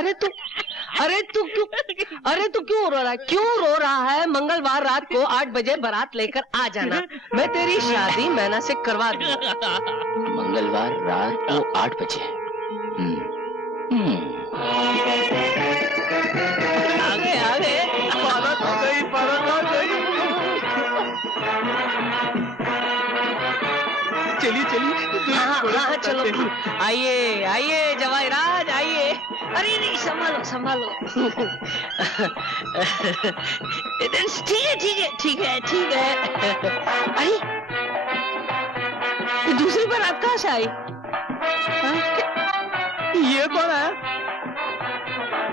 अरे तू क्यों रो रहा है? क्यों रो रहा है? मंगलवार रात को 8 बजे बारात लेकर आ जाना, मैं तेरी शादी मैना से करवा दूंगा। मंगलवार रात को 8 बजे। आगे बारात आ गई, बारात आ गई। चलिए हाँ चलो, आइए जवाहराज आइए। अरे नहीं, संभालो। ठीक है। अरे दूसरी बारात कहाँ से आई? ये कौन है?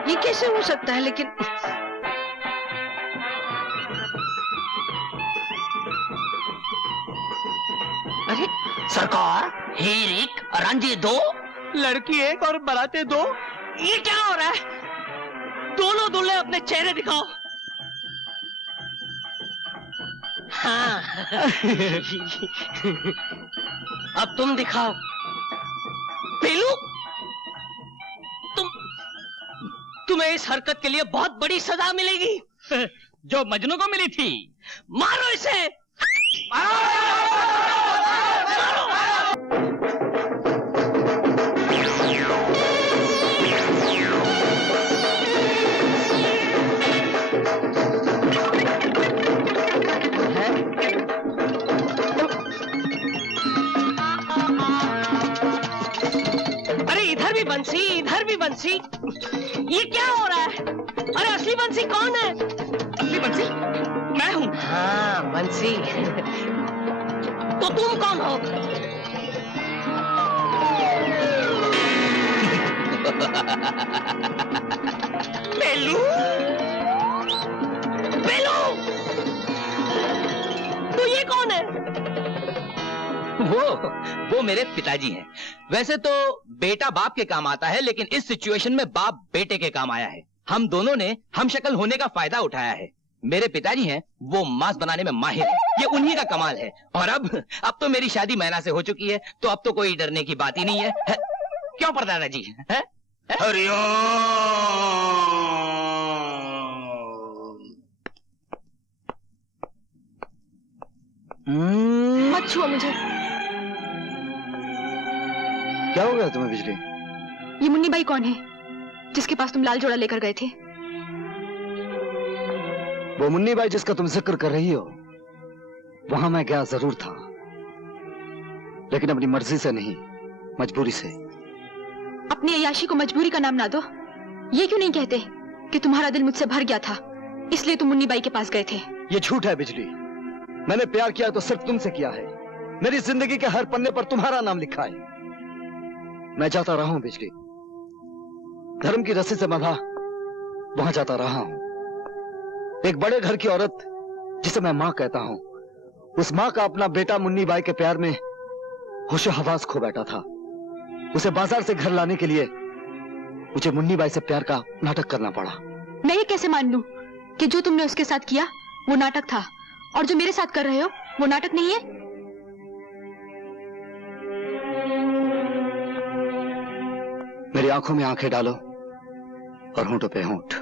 ये कैसे हो सकता है? लेकिन अरे सरकार, हीर 1 रांझे 2, लड़की 1 और बाराते 2। ये क्या हो रहा है? दोनों दूल्हे अपने चेहरे दिखाओ। हाँ अब तुम दिखाओ। पेलू, तुम्हें इस हरकत के लिए बहुत बड़ी सजा मिलेगी, जो मजनू को मिली थी। मारो इसे। इधर भी बंसी। ये क्या हो रहा है? अरे असली बंसी कौन है? असली बंसी मैं हूँ। हाँ बंसी। तो तुम कौन हो? बेलू, तो ये कौन है? वो मेरे पिताजी हैं। वैसे तो बेटा बाप के काम आता है, लेकिन इस सिचुएशन में बाप बेटे के काम आया है। हम दोनों ने हम शक्ल होने का फायदा उठाया है। मेरे पिताजी हैं, वो मांस बनाने में माहिर है, ये उन्हीं का कमाल है। और अब तो मेरी शादी मैना से हो चुकी है, तो अब तो कोई डरने की बात ही नहीं है, क्यों परदादा जी? हरिओम। मत छुओ मुझे। क्या हो गया तुम्हें बिजली? ये मुन्नी बाई कौन है जिसके पास तुम लाल जोड़ा लेकर गए थे? वो मुन्नी बाई जिसका तुम जिक्र कर रही हो, वहां मैं गया जरूर था, लेकिन अपनी मर्जी से नहीं, मजबूरी से। अपनी अय्याशी को मजबूरी का नाम ना दो। ये क्यों नहीं कहते कि तुम्हारा दिल मुझसे भर गया था, इसलिए तुम मुन्नी बाई के पास गए थे? ये झूठ है बिजली। मैंने प्यार किया तो सिर्फ तुमसे किया है। मेरी जिंदगी के हर पन्ने पर तुम्हारा नाम लिखा है। मैं जाता रहा हूं बिजली, धर्म की रस्सी से बंधा वहां जाता रहा हूं। एक बड़े घर की औरत जिसे मैं मां कहता हूं, उस मां का अपना बेटा मुन्नी बाई के प्यार में होशो हवास खो बैठा था। उसे बाजार से घर लाने के लिए मुझे मुन्नी बाई से प्यार का नाटक करना पड़ा। मैं ये कैसे मान लूं कि जो तुमने उसके साथ किया वो नाटक था, और जो मेरे साथ कर रहे हो वो नाटक नहीं है? मेरी आंखों में आंखें डालो और होंठों पे होंठ,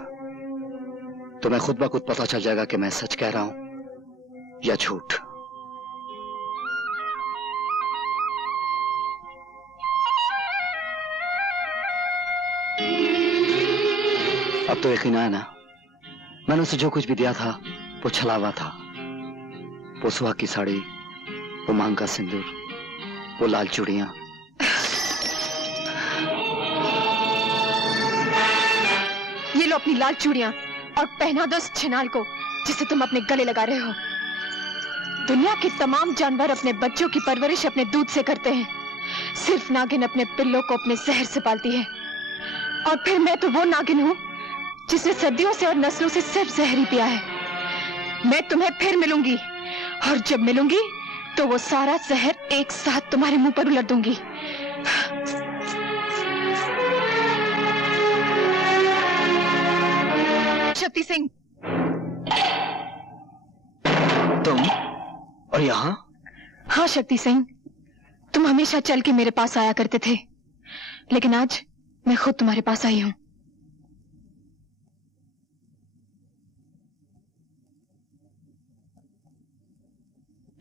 तो मैं खुद ब खुद पता चल जाएगा कि मैं सच कह रहा हूं या झूठ। अब तो यकीन आया ना, मैंने उसे जो कुछ भी दिया था वो छलावा था। वो सुहाग की साड़ी, वो मांग का सिंदूर, वो लाल चूड़ियां। ये लो अपनी लाल चूड़ियां और पहना दो उस छिनाल को जिसे तुम अपने गले लगा रहे हो। दुनिया के तमाम जानवर अपने बच्चों की परवरिश अपने दूध से करते हैं, सिर्फ नागिन अपने पिल्लों को अपने जहर से पालती है। और फिर मैं तो वो नागिन हूँ जिसने सदियों से और नस्लों से सिर्फ जहर ही पिया है। मैं तुम्हें फिर मिलूंगी, और जब मिलूंगी तो वो सारा जहर एक साथ तुम्हारे मुंह पर उलट दूंगी। शक्ति सिंह, तुम? और यहाँ? हाँ शक्ति सिंह, तुम हमेशा चल के मेरे पास आया करते थे, लेकिन आज मैं खुद तुम्हारे पास आई हूँ।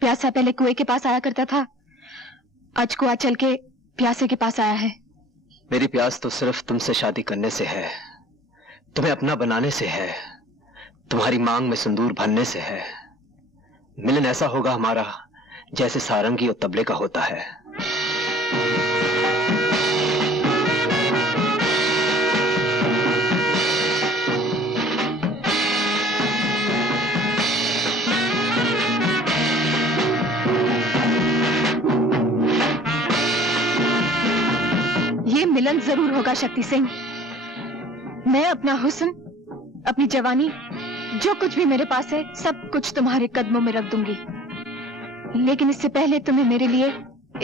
प्यासा पहले कुएं के पास आया करता था, आज कुआं चल के प्यासे के पास आया है। मेरी प्यास तो सिर्फ तुमसे शादी करने से है, तुम्हें अपना बनाने से है, तुम्हारी मांग में सिंदूर भरने से है। मिलन ऐसा होगा हमारा जैसे सारंगी और तबले का होता है। ये मिलन जरूर होगा शक्ति सिंह। मैं अपना हुस्न, अपनी जवानी, जो कुछ भी मेरे पास है, सब कुछ तुम्हारे कदमों में रख दूंगी। लेकिन इससे पहले तुम्हें मेरे लिए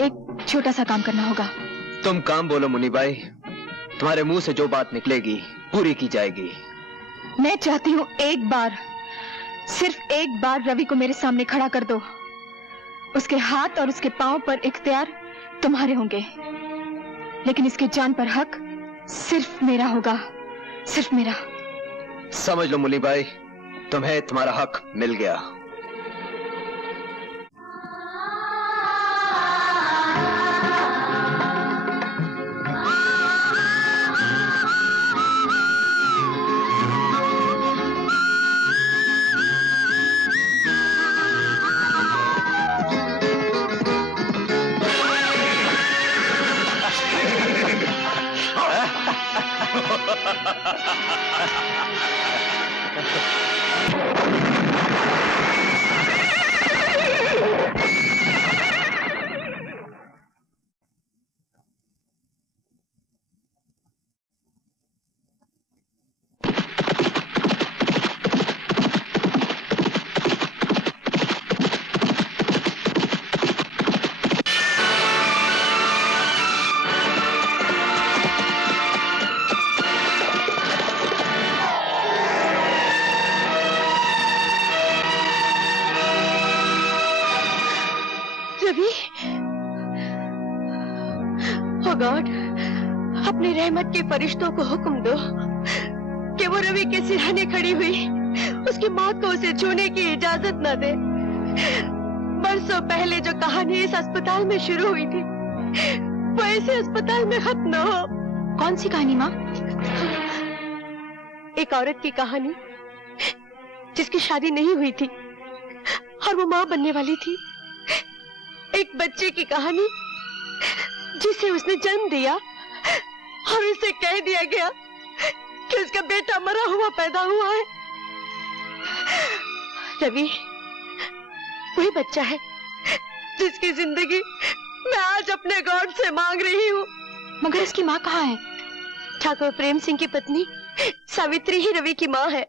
एक छोटा सा काम करना होगा। तुम काम बोलो मुनीबाई, तुम्हारे मुंह से जो बात निकलेगी पूरी की जाएगी। मैं चाहती हूँ एक बार, सिर्फ एक बार रवि को मेरे सामने खड़ा कर दो। उसके हाथ और उसके पांव पर इख्तियार तुम्हारे होंगे, लेकिन इसके जान पर हक सिर्फ मेरा होगा, सिर्फ मेरा। समझ लो मुनीबाई, तुम्हें तुम्हारा हक मिल गया। गॉड, अपने रहमत के फरिश्तों को हुक्म दो कि वो रवि के सिरहाने खड़ी हुई उसकी मौत को उसे छूने की इजाजत न दे। बरसों पहले जो कहानी इस अस्पताल में शुरू हुई थी, वो ऐसे अस्पताल में खत्म न हो। कौन सी कहानी माँ? एक औरत की कहानी जिसकी शादी नहीं हुई थी और वो माँ बनने वाली थी। एक बच्चे की कहानी जिसे उसने जन्म दिया और उसे कह दिया गया कि उसका बेटा मरा हुआ पैदा हुआ है। रवि वही बच्चा है जिसकी जिंदगी मैं आज अपने गॉड से मांग रही हूँ। मगर उसकी माँ कहाँ है? ठाकुर प्रेम सिंह की पत्नी सावित्री ही रवि की माँ है।